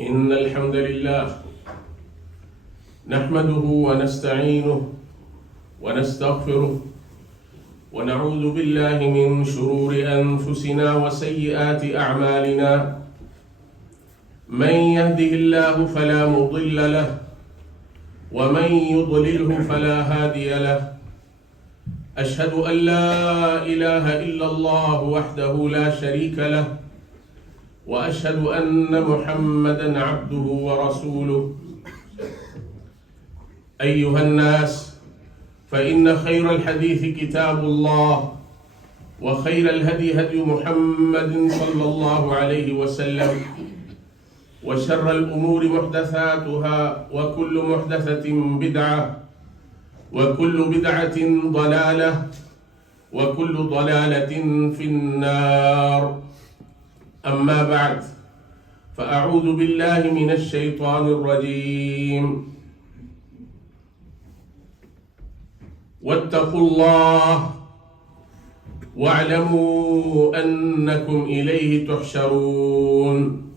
إن الحمد لله نحمده ونستعينه ونستغفره ونعوذ بالله من شرور أنفسنا وسيئات أعمالنا. من يهده الله فلا مضل له ومن يضلله فلا هادي له. أشهد أن لا إله إلا الله وحده لا شريك له وأشهد أن محمدًا عبده ورسوله. أيها الناس، فإن خير الحديث كتاب الله وخير الهدي هدي محمد صلى الله عليه وسلم وشر الأمور محدثاتها وكل محدثة بدعة وكل بدعة ضلالة وكل ضلالة في النار. أما بعد، فأعوذ بالله من الشيطان الرجيم. واتقوا الله واعلموا أنكم إليه تحشرون.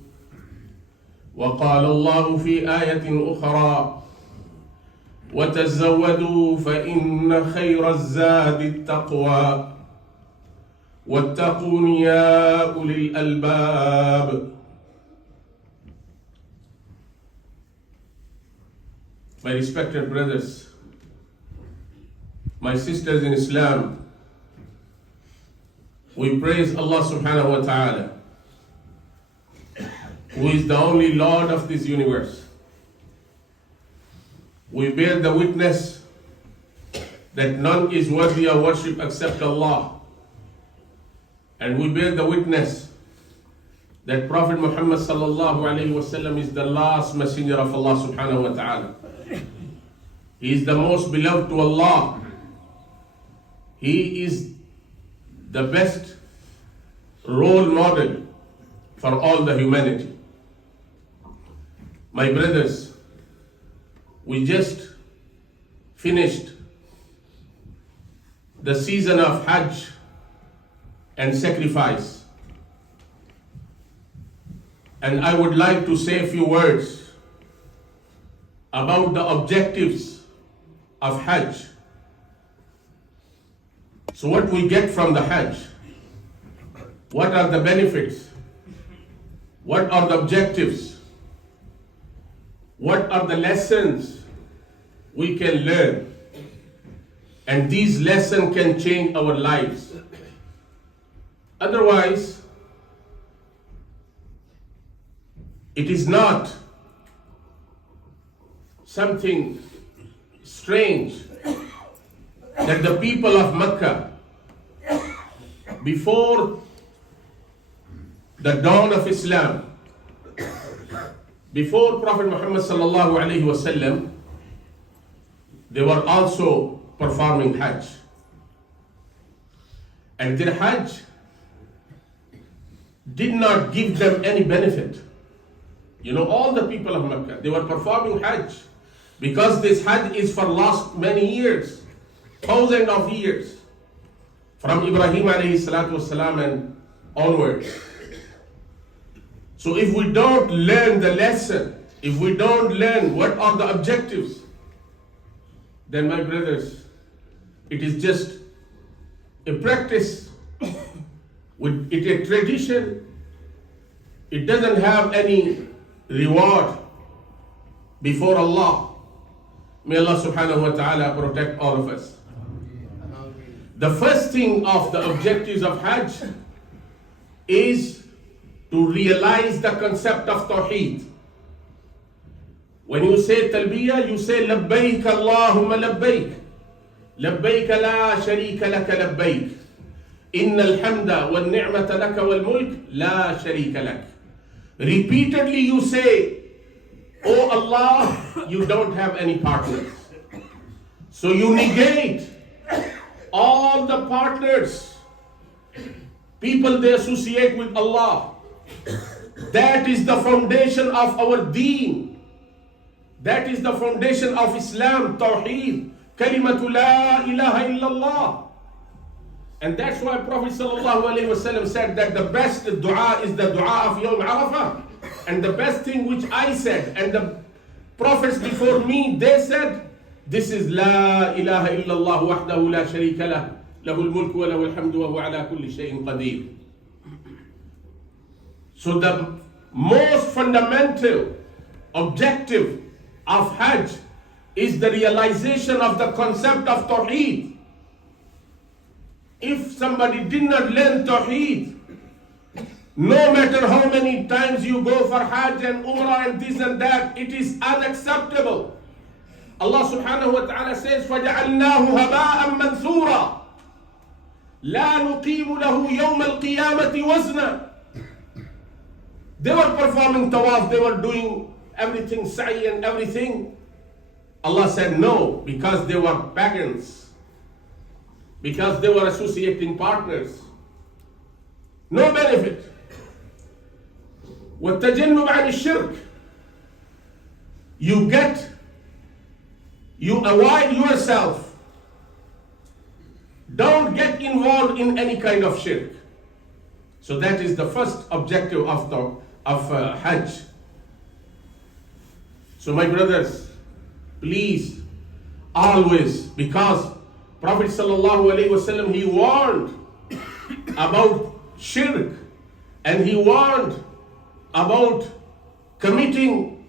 وقال الله في آية أخرى: وتزودوا فإن خير الزاد التقوى واتقون يا أولي الألباب. My respected brothers, my sisters in Islam, we praise Allah subhanahu wa ta'ala, who is the only Lord of this universe. We bear the witness that none is worthy of worship except Allah. And we bear the witness that Prophet Muhammad sallallahu alayhi wasallam is the last messenger of Allah subhanahu wa ta'ala. He is the most beloved to Allah. He is the best role model for all the humanity. My brothers, we just finished the season of Hajj and sacrifice. And I would like to say a few words about the objectives of Hajj. So what we get from the Hajj? What are the benefits? What are the objectives? What are the lessons we can learn? And these lessons can change our lives. Otherwise, it is not something strange that the people of Makka, before the dawn of Islam, before Prophet Muhammad sallallahu alaihi wasallam, they were also performing Hajj. And their Hajj did not give them any benefit. You know, all the people of Mecca, they were performing Hajj because this Hajj is for last many years, thousands of years, from Ibrahim alayhi salatu wasalam and onwards. So if we don't learn the lesson, if we don't learn what are the objectives, then my brothers, it is just a practice. It a tradition. It doesn't have any reward before Allah. May Allah subhanahu wa ta'ala protect all of us. The first thing of the objectives of Hajj is to realize the concept of Tawheed. When you say Talbiyah, you say Labbaik Allahumma Labbaik. Labbaik la sharika laka labbaik. Inna al-hamda wal ni'mata laka wal mulk la sharika lak. Repeatedly you say, Oh Allah, you don't have any partners. So you negate all the partners, people they associate with Allah. That is the foundation of our deen. That is the foundation of Islam, Tawheed, Kalimatu la ilaha illallah. And that's why Prophet ﷺ said that the best dua is the dua of Yawm Arafah. and the best thing which I said, and the prophets before me, they said, this is La ilaha illallah wahdahu la sharika lah, lahul mulku wa lahul hamdu wa huwa ala kulli shay'in qadir. So the most fundamental objective of Hajj is the realization of the concept of Tawheed. If somebody did not learn Tawheed, no matter how many times you go for Hajj and Umrah and this and that, it is unacceptable. Allah subhanahu wa ta'ala says, فَجَعَلْنَاهُ هَبَاءً مَنْثُورًا لَا نُقِيمُ لَهُ يَوْمَ الْقِيَامَةِ وَزْنًا. They were performing tawaf, they were doing everything, sa'i and everything. Allah said no, because they were pagans, because they were associating partners. No benefit. وَالتَّجَنُّبْ عَنِ الشِّرْكِ. You avoid yourself. Don't get involved in any kind of shirk. So that is the first objective of Hajj. So my brothers, please, always, because Prophet sallallahu alaihi wasallam, he warned about shirk, and he warned about committing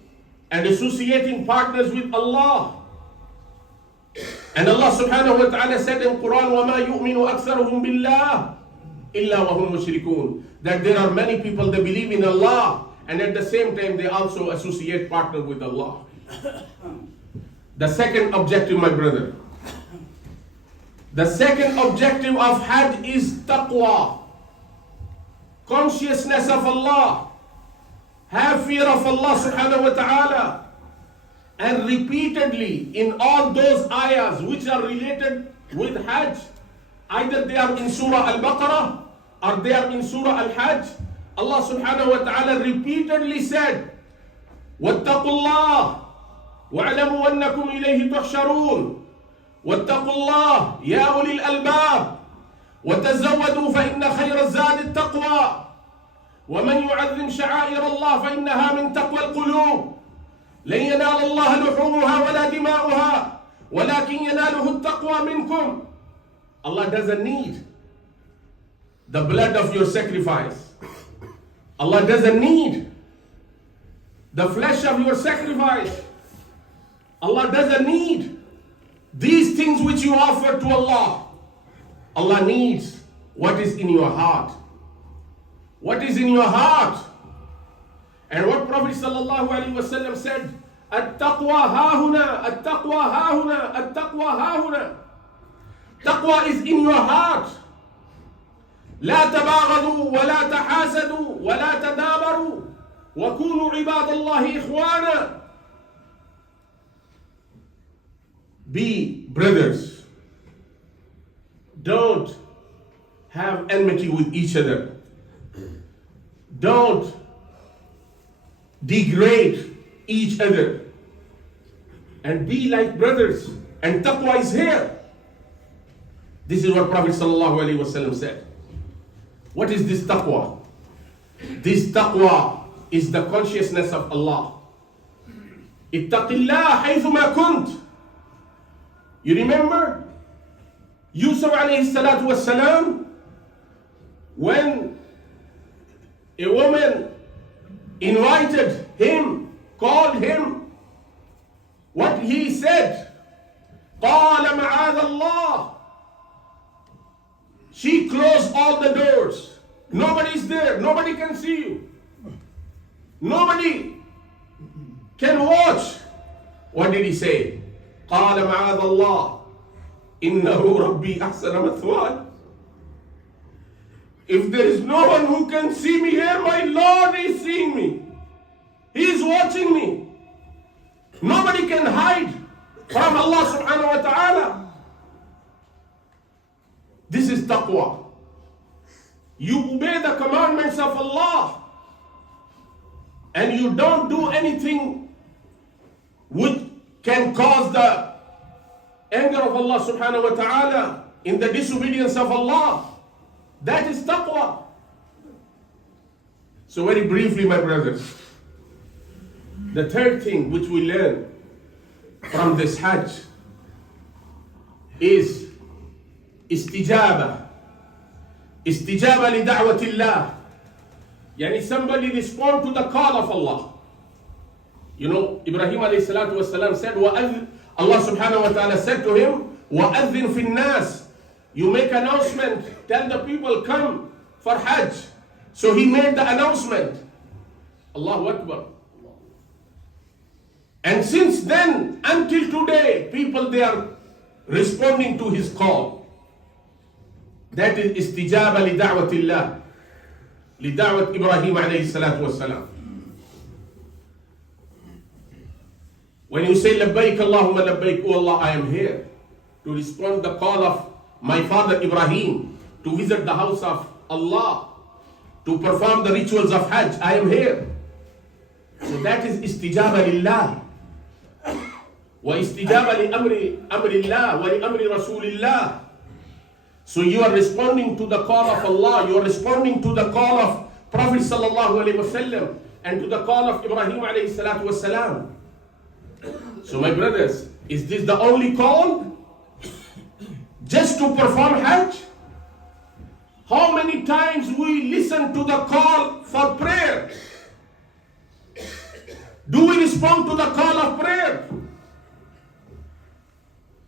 and associating partners with Allah. And Allah subhanahu wa ta'ala said in Quran, وَمَا يُؤْمِنُ أَكْثَرُهُمْ بِاللَّهِ إِلَّا وَهُمْ مُشْرِكُونَ. That there are many people that believe in Allah, and at the same time they also associate partner with Allah. The second objective, my brother, the second objective of Hajj is taqwa, consciousness of Allah. Have fear of Allah subhanahu wa ta'ala. And repeatedly in all those ayahs which are related with Hajj, either they are in Surah Al-Baqarah or they are in Surah Al-Hajj, Allah subhanahu wa ta'ala repeatedly said, وَاتَّقُوا اللَّهِ وَاعْلَمُوا أَنَّكُمْ إِلَيْهِ تُحْشَرُونَ وَاتَّقُوا اللَّهِ يَا أُولِي الْأَلْبَابِ وَتَزَوَّدُوا فَإِنَّ خَيْرَ الزَّادِ التَّقْوَى وَمَنْ يُعَظِّمْ شَعَائِرَ اللَّهِ فَإِنَّهَا مِنْ تَقْوَى الْقُلُوبِ لن ينال الله لحومها ولا دماؤها ولكن يناله التقوى منكم. Allah doesn't need the blood of your sacrifice. Allah doesn't need the flesh of your sacrifice. Allah doesn't need these things which you offer to Allah. Allah needs what is in your heart. What is in your heart? And what Prophet sallallahu alaihi wasallam said, "At-taqwa hahuna, at-taqwa hahuna, at-taqwa hahuna." Taqwa is in your heart. لا تباغضوا ولا تحاسدوا ولا تدابروا وكونوا عباد الله إخوانا. Be brothers. Don't have enmity with each other. Don't degrade each other, and be like brothers. And taqwa is here. This is what Prophet sallallahu alaihi wasallam said. What is this taqwa? This taqwa is the consciousness of Allah. Ittaqillah haythuma kunt. You remember Yusuf alayhi salatu wassalam, when a woman invited him, called him, what he said? قال معاذ الله. She closed all the doors. Nobody's there. Nobody can see you. Nobody can watch. What did he say? قال معاذ الله إنه ربي أحسن مثواي. If there is no one who can see me here, my Lord is seeing me. He is watching me. Nobody can hide from Allah subhanahu wa ta'ala. This is taqwa. You obey the commandments of Allah, and you don't do anything which can cause the anger of Allah subhanahu wa ta'ala in the disobedience of Allah. That is taqwa. So very briefly, my brothers, the third thing which we learn from this Hajj is istijaba. Istijaba li da'watillah. Yani somebody respond to the call of Allah. You know, Ibrahim alayhi salatu wasalam said, Allah subhanahu wa ta'ala said to him, وَأَذِّن فِي النَّاسِ. You make announcement, tell the people come for Hajj. So he made the announcement. Allahu Akbar. And since then, until today, people they are responding to his call. That is istijaba li da'watillah. Li da'wat Ibrahim alayhi salatu wassalam. When you say labbaik Allahumma labbaik, oh Allah, I am here to respond the call of my father Ibrahim to visit the house of Allah, to perform the rituals of Hajj. I am here. So that is istijaba lillah. Wa istijaba li amrillah wa li amri rasulillah. So you are responding to the call of Allah, you are responding to the call of Prophet sallallahu alaihi wasallam and to the call of Ibrahim alayhi salatu wasalam. So my brothers, is this the only call? Just to perform Hajj? How many times we listen to the call for prayer? Do we respond to the call of prayer?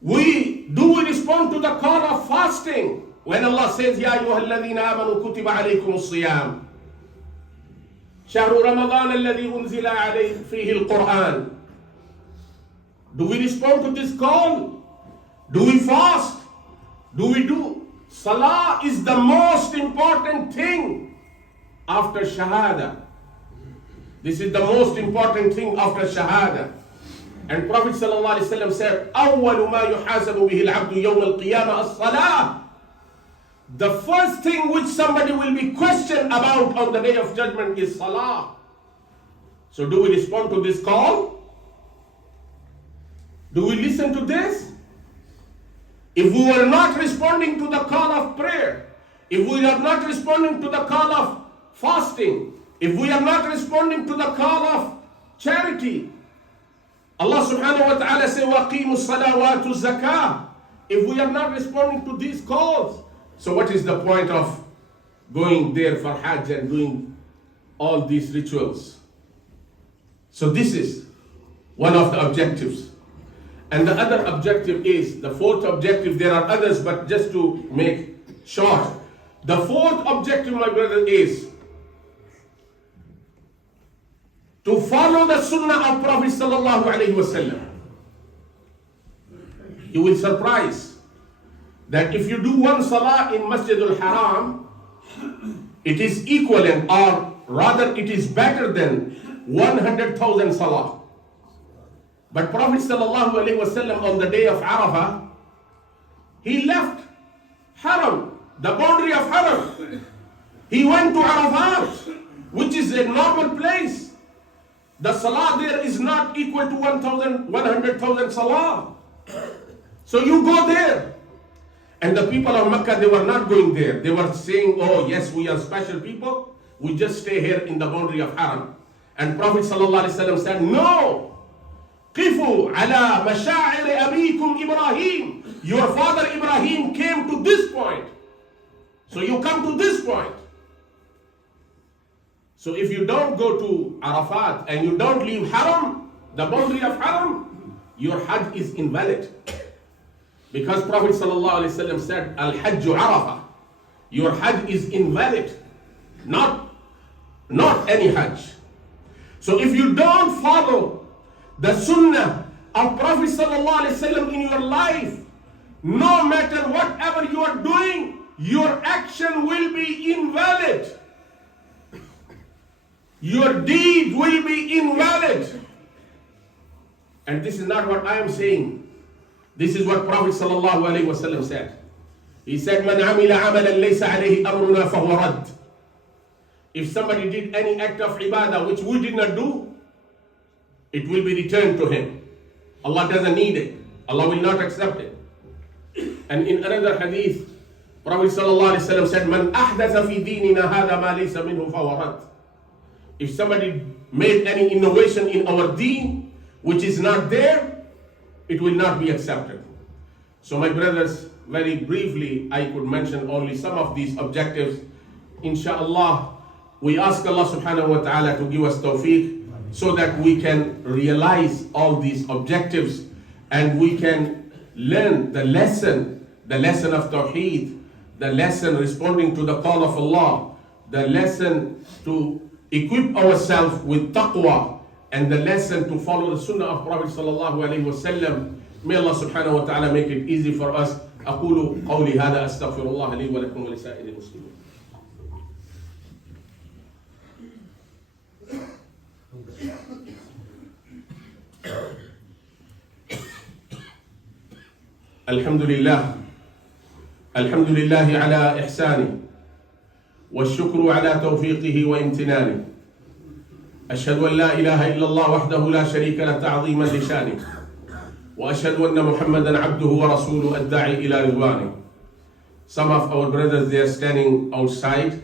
Do we respond to the call of fasting? When Allah says, Ya ayyuhalladhina amanu kutiba alaykumus siyam. Shahru Ramadan alladhi unzila alayhi fihi al-Qur'an. Do we respond to this call? Do we fast? Do we do? Salah is the most important thing after Shahada. This is the most important thing after Shahada. And Prophet ﷺ said, أَوَّلُ مَا يُحَاسَبُ بِهِ الْعَبْدُ يَوْمَ الْقِيَامَةِ الصَّلَاةِ. The first thing which somebody will be questioned about on the day of judgment is Salah. So do we respond to this call? Do we listen to this? If we were not responding to the call of prayer, if we are not responding to the call of fasting, if we are not responding to the call of charity, Allah subhanahu wa ta'ala says, وَقِيمُوا الصَّلَاةَ وَآتُوا الزَّكَاةَ. If we are not responding to these calls, so what is the point of going there for Hajj and doing all these rituals? So this is one of the objectives. And the other objective is, the fourth objective, there are others, but just to make short. The fourth objective, my brother, is to follow the sunnah of Prophet sallallahu alaihi wasallam. You will surprise that if you do one salah in Masjid al-Haram, it is equivalent, or rather it is better than 100,000 salah. But Prophet sallallahu alaihi wasallam on the day of Arafah, he left Haram, the boundary of Haram. He went to Arafat, which is a normal place. The salah there is not equal to 100,000 salah. So you go there. And the people of Makkah, they were not going there. They were saying, oh yes, we are special people. We just stay here in the boundary of Haram. And Prophet sallallahu alaihi wasallam said, no. قِفُوا عَلَى مَشَاعِرِ أَبِيكُمْ Ibrahim. Your father Ibrahim came to this point. So you come to this point. So if you don't go to Arafat and you don't leave Haram, the boundary of Haram, your Hajj is invalid. Because Prophet ﷺ said, Al-Hajju Arafah. Your Hajj is invalid. Not any Hajj. So if you don't follow the sunnah of Prophet ﷺ in your life, no matter whatever you are doing, your action will be invalid. Your deed will be invalid. And this is not what I am saying. This is what Prophet ﷺ said. He said, مَنْ عَمِلَ عَمَلًا لَيْسَ عَلَيْهِ أَمْرُنَا فَهُوَ رَدٌّ. If somebody did any act of ibadah which we did not do, it will be returned to him. Allah doesn't need it. Allah will not accept it. And in another hadith, Prophet ﷺ said, مَنْ أَحْدَثَ فِي دِينِنَا هَذَا مَا لَيْسَ مِنْهُ فَهُوَ رَدٌّ. If somebody made any innovation in our deen which is not there, it will not be accepted. So my brothers, very briefly, I could mention only some of these objectives. Inshallah, we ask Allah subhanahu wa ta'ala to give us tawfiq so that we can realize all these objectives and we can learn the lesson of Tawheed, the lesson responding to the call of Allah, the lesson to equip ourselves with taqwa, and the lesson to follow the sunnah of Prophet sallallahu alaihi wasallam. May Allah subhanahu wa ta'ala make it easy for us. أقول قولي هذا أستغفر الله لي ولكم ولسائر المسلمين. الحمد لله على إحسانه والشكر على توفيقه وامتنانه. أشهد أن لا إله إلا الله وحده لا شريك له تعظيما لشانه، وأشهد أن محمدا عبده ورسوله الداعي إلى رضوانه. Some of our brothers, they are standing outside,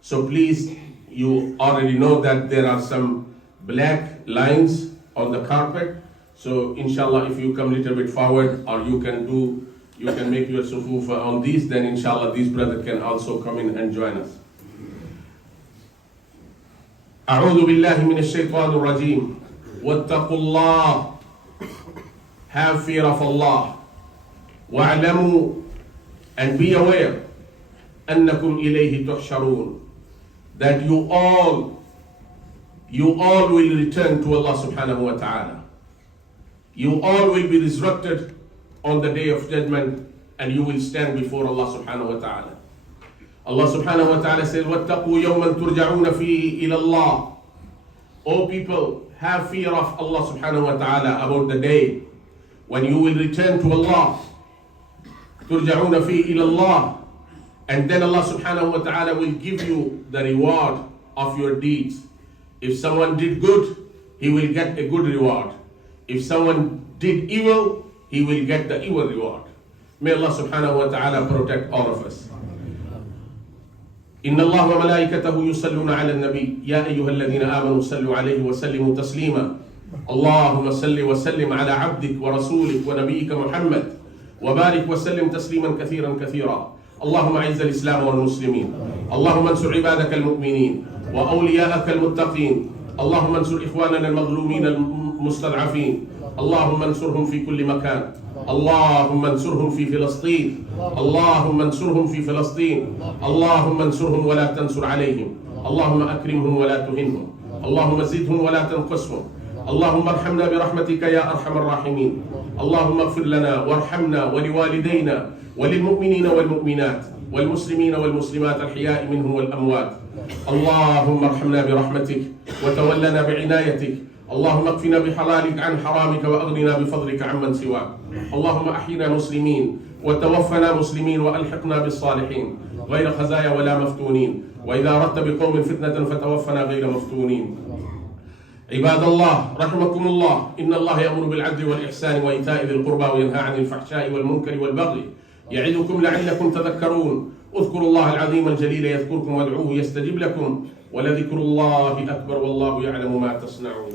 so please, you already know that there are some black lines on the carpet. So inshallah, if you come a little bit forward, or you can make your sufuf on these, then inshallah these brothers can also come in and join us. أعوذ بالله من الشيطان الرجيم واتقوا الله. Have fear of Allah. وَاعْلَمُوا, and be aware, أَنَّكُمْ إِلَيْهِ تُحْشَرُونَ, that you all will return to Allah subhanahu wa ta'ala. You all will be resurrected on the day of judgment, and you will stand before Allah subhanahu wa ta'ala. Allah subhanahu wa ta'ala says, وَاتَّقُوا يَوْمًا تُرْجَعُونَ فِيهِ إِلَى اللَّهِ. O people, have fear of Allah subhanahu wa ta'ala about the day when you will return to Allah. تُرْجَعُونَ فِيهِ إِلَى اللَّهِ. And then Allah subhanahu wa ta'ala will give you the reward of your deeds. If someone did good, he will get a good reward. If someone did evil, he will get the evil reward. May Allah subhanahu wa ta'ala protect all of us. إن الله وملائكته يصلون على النبي يا أيها الذين آمنوا صلوا عليه وسلموا تسليما. اللهم صل وسلم على عبدك ورسولك ونبيك محمد وبارك وسلم تسليما كثيرا كثيرا. اللهم أعز الإسلام والمسلمين. اللهم انصر عبادك المؤمنين وأولياءك المتقين. اللهم انصر إخواننا المظلومين المستضعفين. اللهم انصرهم في كل مكان. اللهم انصرهم في فلسطين. اللهم انصرهم في فلسطين. اللهم انصرهم ولا تنصر عليهم. اللهم أكرمهم ولا تهنهم. اللهم زدهم ولا تنقصهم. اللهم ارحمنا برحمتك يا أرحم الراحمين. اللهم اغفر لنا وارحمنا ولوالدينا وللمؤمنين والمؤمنات والمسلمين والمسلمات الأحياء منهم والأموات. اللهم ارحمنا برحمتك وتولنا بعنايتك. اللهم اكفنا بحلالك عن حرامك وأغننا بفضلك عمن سواك. اللهم أحينا مسلمين وتوفنا مسلمين وألحقنا بالصالحين غير خزايا ولا مفتونين. وإذا أردت بقوم فتنة فتوفنا غير مفتونين. عباد الله رحمكم الله، إن الله يأمر بالعدل والإحسان وإيتاء ذي القربى وينهى عن الفحشاء والمنكر والبغي يعظكم لعلكم تذكرون. اذكروا الله العظيم الجليل يذكركم وادعوه يستجب لكم ولذكر الله أكبر والله يعلم ما تصنعون.